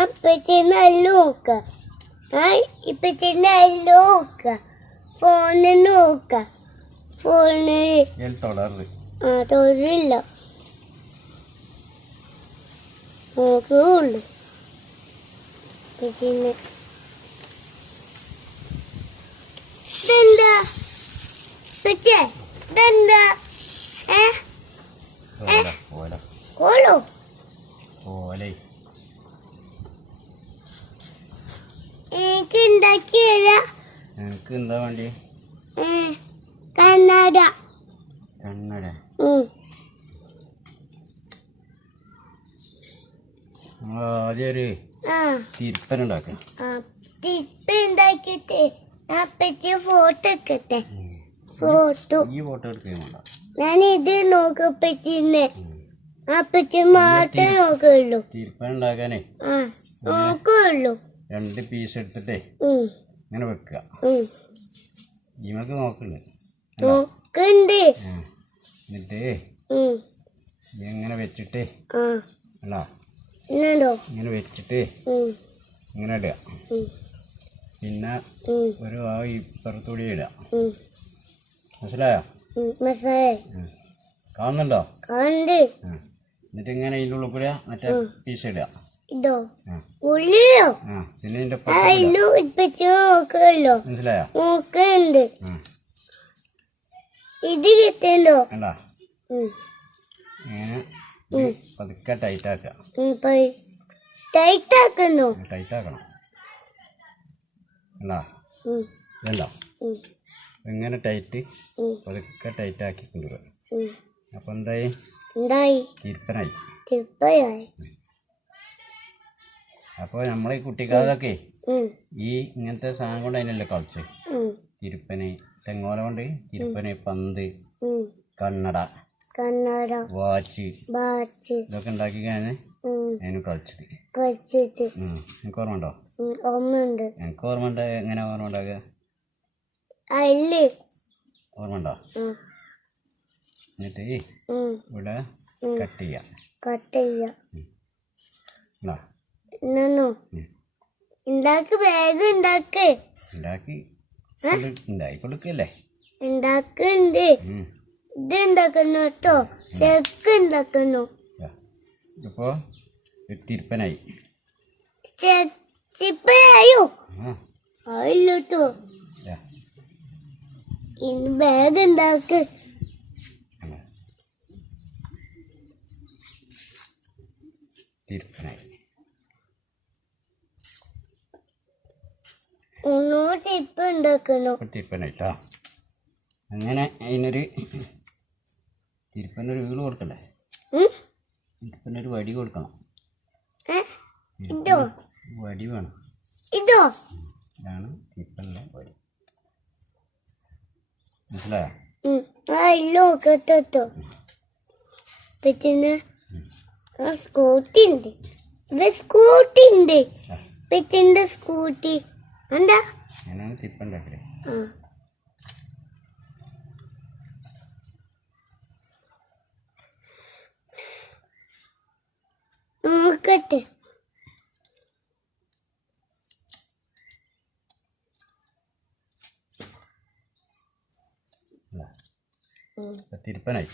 അപ്പച്ചി നല്ല നോക്ക. ആ ഇപ്പച്ചി നല്ല നോക്ക. ഫോണിൽ നോക്ക. ഫോണിൽ എൽ തുടർന്ന്. ആ തൊഴിലില്ല നോക്കുള്ളൂ. പിന്നെ ഇതെന്താ? പറ്റേ ഇതെന്താ? ഓല ഓല കോളോ ഓലേ എനിക്ക് ഉണ്ടാക്കിയല്ല എനിക്ക് എന്താ വേണ്ടി? കണ്ണട. കണ്ണട. ആദ്യം ഒരു തിരുപ്പൻ ഉണ്ടാക്കാം. തിപ്പ് ഉണ്ടാക്കിയിട്ട് ഞാൻ ഫോട്ടോ എടുക്കട്ടെ? ഫോട്ടോ ഈ ഫോട്ടോ എടുക്കുകയും വേണ്ട. ഞാൻ ഇത് നോക്കപ്പറ്റിന്നെ അപ്പച്ചി മാത്രമേ നോക്കുള്ളൂ. ആ നോക്കുള്ളൂ. രണ്ട് പീസ് എടുത്തിട്ടേ ഇങ്ങനെ വെക്കുക. ഉം. നോക്കുന്നുണ്ട്. നോക്കുന്നുണ്ട്. എന്നിട്ട് ഇങ്ങനെ വെച്ചിട്ട് അല്ലോ. ഇങ്ങനെ വെച്ചിട്ട് ഇങ്ങനെ ഇടുക. പിന്നെ ഒരു ആ ഇപ്പുറത്തൂടി ഇടുക. മനസ്സിലായോ? കാണുന്നുണ്ടോ? കണ്ട് ആ. എന്നിട്ട് ഇങ്ങനെ ഇതിന്റെ ഉള്ളിൽ കൂടെ മറ്റേ പീസ് ഇടുക? ഇതോ? ഉള്ളിലോ പിന്നെ നോക്കുള്ളൂ മനസ്സിലായോ? ഇത് കിട്ടണ്ടോ ഇങ്ങനെ ഇത് പതുക്കെ ടൈറ്റ് ആക്കുക ആക്കണം ഉണ്ടോ ഉം, ഇതല്ലോ ഉം, ഇങ്ങനെ ടൈറ്റ് പതുക്കെ ടൈറ്റ് ആക്കി കൊണ്ടുവരും. അപ്പൊ എന്തായി? എന്തായി? തിരുപ്പനായി അപ്പോൾ നമ്മളെ ഈ കുട്ടിക്കാലത്തൊക്കെ ഈ ഇങ്ങനത്തെ സാധനം കൊണ്ട് അതിനല്ലേ കളിച്ച്? തിരുപ്പന് തെങ്ങോല കൊണ്ട് തിരുപ്പന് പന്ത്. കണ്ണട കണ്ണട വാച്ച് വാച്ച്. ഇതൊക്കെ ഉണ്ടാക്കി കഴിഞ്ഞ് അതിന് കളിച്ചത്. കളിച്ചിട്ട്. എനിക്ക് ഓർമ്മ ഉണ്ടോ? ഓർമ്മ ഓർമ്മയുണ്ട്. എനിക്ക് ഓർമ്മ ഉണ്ട്? എങ്ങനെ ഓർമ്മ ഉണ്ടാക്കുക അല്ല് ഓർമ്മ ഉണ്ടോ ഉം, എന്നിട്ട് ഇവിടെ ഉം. കട്ട് ചെയ്യാം. കട്ട് ചെയ്യാം. ഇതാ. എന്നോ ഉം. വേഗം ഉണ്ടാക്ക് ഉണ്ടാക്കി കൊടു- ഉണ്ടാക്കി കൊടുക്കല്ലേ? ഉണ്ടാക്കുന്നുണ്ട് ഉം. ഇത് ഉണ്ടാക്കുന്നു കേട്ടോ. ചെക്ക് ഉണ്ടാക്കുന്നു ഇതാ. ഇതിപ്പോ ഒരു തിരുപ്പനായി? ചിപ്പയോ ആ. ആയില്ല കേട്ടോ. ബാഗ് ഉണ്ടാക്ക്? തിരുപ്പനായി ഉണ്ടാക്കുന്നു തിരുപ്പനായിട്ടാ അങ്ങനെ അതിനൊരു തിരുപ്പനൊരു വീട് കൊടുക്കണ്ടേ? തിരുപ്പനൊരു വടി കൊടുക്കണം. വടി വേണം. ഇതോ? ഇതാണ് തിരുപ്പനിലെ വടി. മനസ്സിലായോ? പിന്നെ സ്കൂട്ടി ഉണ്ട് സ്കൂട്ടി ഉണ്ട് പിന്നെ സ്കൂട്ടി. എന്താ? നോക്കട്ടെ ഇതാ. ഉം, ഇപ്പൊ തിരുപ്പനായി.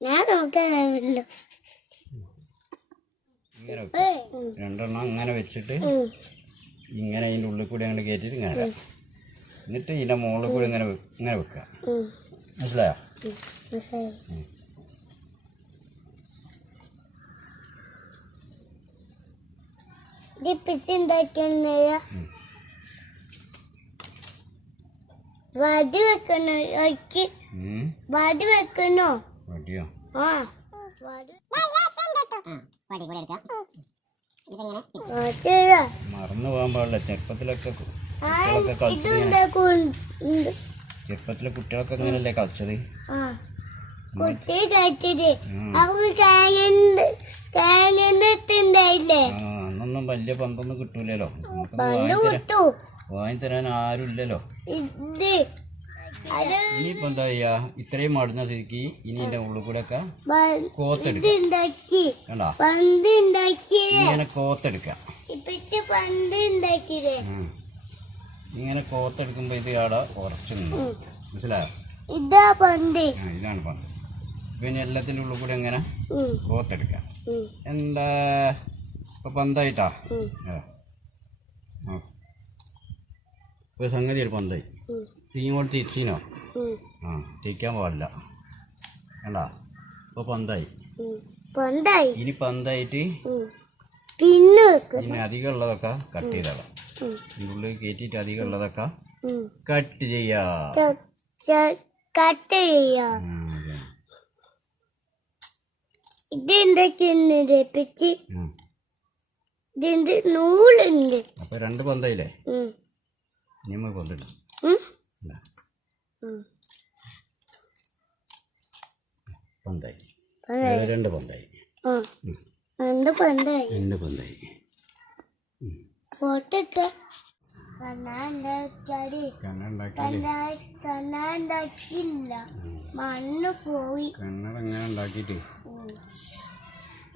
ഞാൻ നോക്കാറില്ല. ഇങ്ങനെ രണ്ടെണ്ണം അങ്ങനെ വെച്ചിട്ട് ഇങ്ങനെ അതിന്റെ ഉള്ളിൽ കൂടി അങ്ങനെ കയറ്റിയിട്ട് ഇങ്ങനെ എന്നിട്ട് ഇതിന്റെ മുകളിൽ കൂടി ഇങ്ങനെ ഇങ്ങനെ വെക്കുക. മനസ്സിലായോ? ഉം. വടി വെക്കണോ. വടി വെക്കണോ? വടിയോ? ആ. വടി വടി മറന്നു പോകാൻ പാടില്ല. ചെറുപ്പത്തിലൊക്കെ ചെറുപ്പത്തിലെ കുട്ടികളൊക്കെ അങ്ങനല്ലേ കളിച്ചത്? കുട്ടി അന്നൊന്നും വലിയ പന്തൊന്നും കിട്ടൂലല്ലോ. നമുക്കൊന്നും പണ്ട് വാങ്ങി തരാൻ കിട്ടു. വാങ്ങി തരാൻ ആരും ഇല്ലല്ലോ ഇനിയിപ്പോ എന്താ ചെയ്യാ? ഇത്രയും മടുന്ന സ്ഥിതിക്ക് ഇനി എന്റെ ഉള്ളിൽ കൂടെ ഒക്കെ ഇങ്ങനെ കോത്തെടുക്കാം. ഇങ്ങനെ കോത്തെടുക്കുമ്പോ ഇത് അവിടെ ഉറച്ചു നിന്നു. മനസ്സിലായോ? ഇതാണ് പന്ത്. പിന്നെ എല്ലാത്തിന്റെ ഉള്ളിൽ കൂടെ ഇങ്ങനെ ഉം, കോത്തെടുക്കാം. എന്താ? ഇപ്പൊ പന്തായിട്ടാ? ഉം, ഇപ്പൊ സംഗതി ഒരു പന്തായി ഇങ്ങോട്ട് തിരിച്ചിനോ? ആ തിരിക്കാൻ പാടില്ല. കണ്ടാ? ഇപ്പൊ പന്തായി. പന്തായി. ഇനി പന്തായിട്ട്. പിന്നെ അധികം ഉള്ളതൊക്കെ കട്ട് ചെയ്തോളാം. ഉള്ളിൽ കയറ്റിയിട്ട് അധികം ഉള്ളതൊക്കെ കട്ട് ചെയ്യാ. കട്ട് ചെയ്യാ. പിച്ച്. ഇതിന്റെ നൂലുണ്ട്. അപ്പൊ രണ്ട് പന്തായില്ലേ? ഉം, ഇനി നമ്മൾ പന്തിടും ഉം, ഇല്ല, ഉം. പന്തായി. രണ്ട് പന്തായി. ഉം. പന്തായി. രണ്ട് പന്തായി. ഫോട്ടോ കണ്ണാ- കണ്ണാണ്ടാക്കിയില്ല. മണ്ണ് പോയി. കണ്ണട ഇങ്ങനെ ഉണ്ടാക്കിയിട്ട്? ഉം.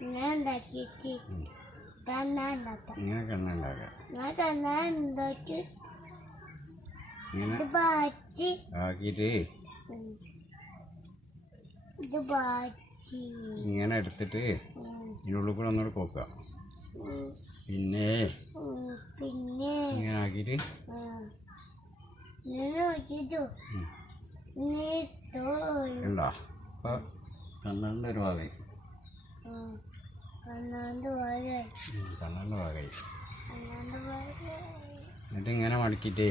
ഇങ്ങനെ ഉണ്ടാക്കിയിട്ട്. കണ്ണാണ്ടാക്കാം. ഇങ്ങനെ കണ്ണുണ്ടാക്കാം. ഞാൻ കണ്ണാണ്ടാക്കി ഇങ്ങനെ ആക്കിയിട്ട് എടുത്തിട്ട്. ഇതിനുള്ളിൽ കൂടെ ഒന്നുകൂടെ കോക്കുക. പിന്നെ. പിന്നെ ഇങ്ങനെ ആക്കിയിട്ട് ഉണ്ടോ അപ്പൊ കണ്ണറിന്റെ ഒരു ഭാഗമായി. കണ്ണാണ്ട് ഭാഗമായി. കണ്ണാണ്ട് വാഴ എന്നിട്ട് ഇങ്ങനെ മടക്കിയിട്ട്.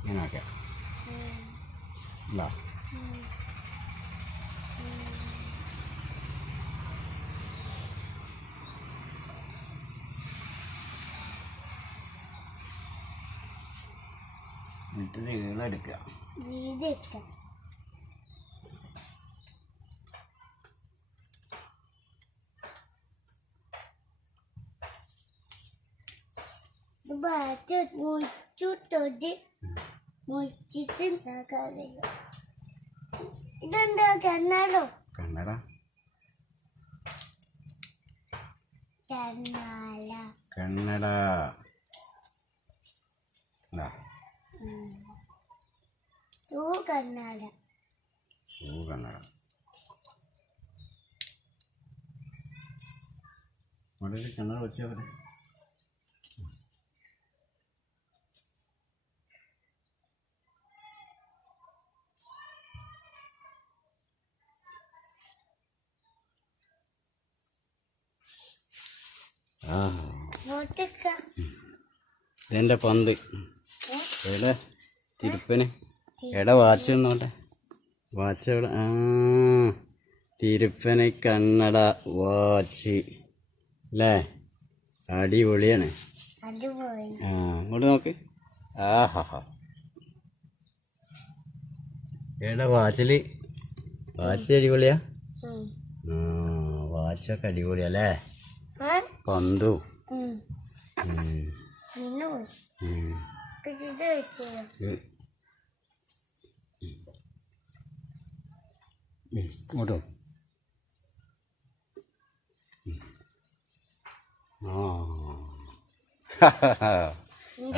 ഇങ്ങനെ ആക്കാം അല്ല. എന്നിട്ട് നീളെടുക്കുക വീതിയൊക്കെ ഇത് ബാറ്റ് മുറിച്ചിട്ടത് മുറിച്ചിട്ട് ഉണ്ടാക്കാറില്ല ഇതെന്താ കണ്ണാടോ? കണ്ണട. കണ്ണാല കണ്ണട. തൂ കണ്ണാട. തൂ കണ്ണട. ഒരു കണ്ണട വെച്ചാൽ ആ. ഇതെന്റെ പന്ത്. എവിടെ തിരുപ്പന്. എടാ വാച്ച് നോട്ടെ വാച്ച് എവിടെ? ആ തിരുപ്പന് കണ്ണട വാച്ച്. അല്ലേ അടിപൊളിയാണ്. ആ ഇങ്ങോട്ട് നോക്ക്. ആഹാ എടാ വാച്ചിൽ? വാച്ച് അടിപൊളിയാ? ആ വാച്ചൊക്കെ അടിപൊളിയാ അല്ലേ? പന്തു. ഇങ്ങോട്ടോ.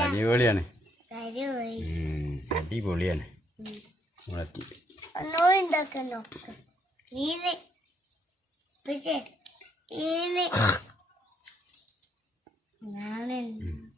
അടിപൊളിയാണ്. അടിപൊളിയാണ്. മുളത്തി ഒന്നുകൂടി 哪里？